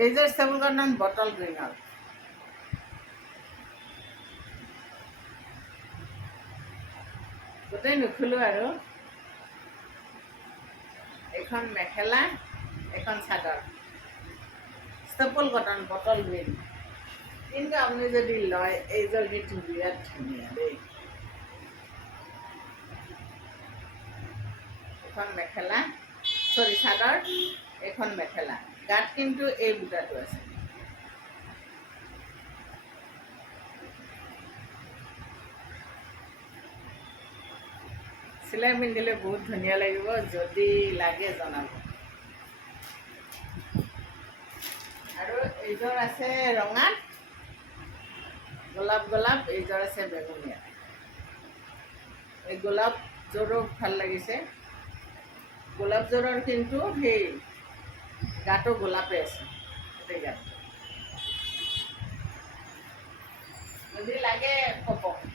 এই যে টেবুলখনৰ নাম বটল গ্ৰীণৰ। গোটেই নুখুলোঁ আৰু এইখন মেখেলা, এইখন চাদৰ, ষ্টেপল কটন বটল গ্ৰীণ। কিন্তু আপুনি যদি লয় এইযোৰ কিন্তু বিৰাট ধুনীয়া দেই। এইখন মেখেলা, চৰি চাদৰ, এইখন মেখেলা, গাত কিন্তু এই বুটাটো আছে। চিলাই পিন্ধিলে বহুত ধুনীয়া লাগিব, যদি লাগে জনাব। আৰু এইযোৰ আছে ৰঙাত, গোলাপ গোলাপ, এইযোৰ আছে বেগুনীয়া। এই গোলাপযোৰো ভাল লাগিছে। গোলাপযোৰৰ কিন্তু সেই গাটো গোলাপে আছে, গোটেই গাটো। যদি লাগে ক'ব।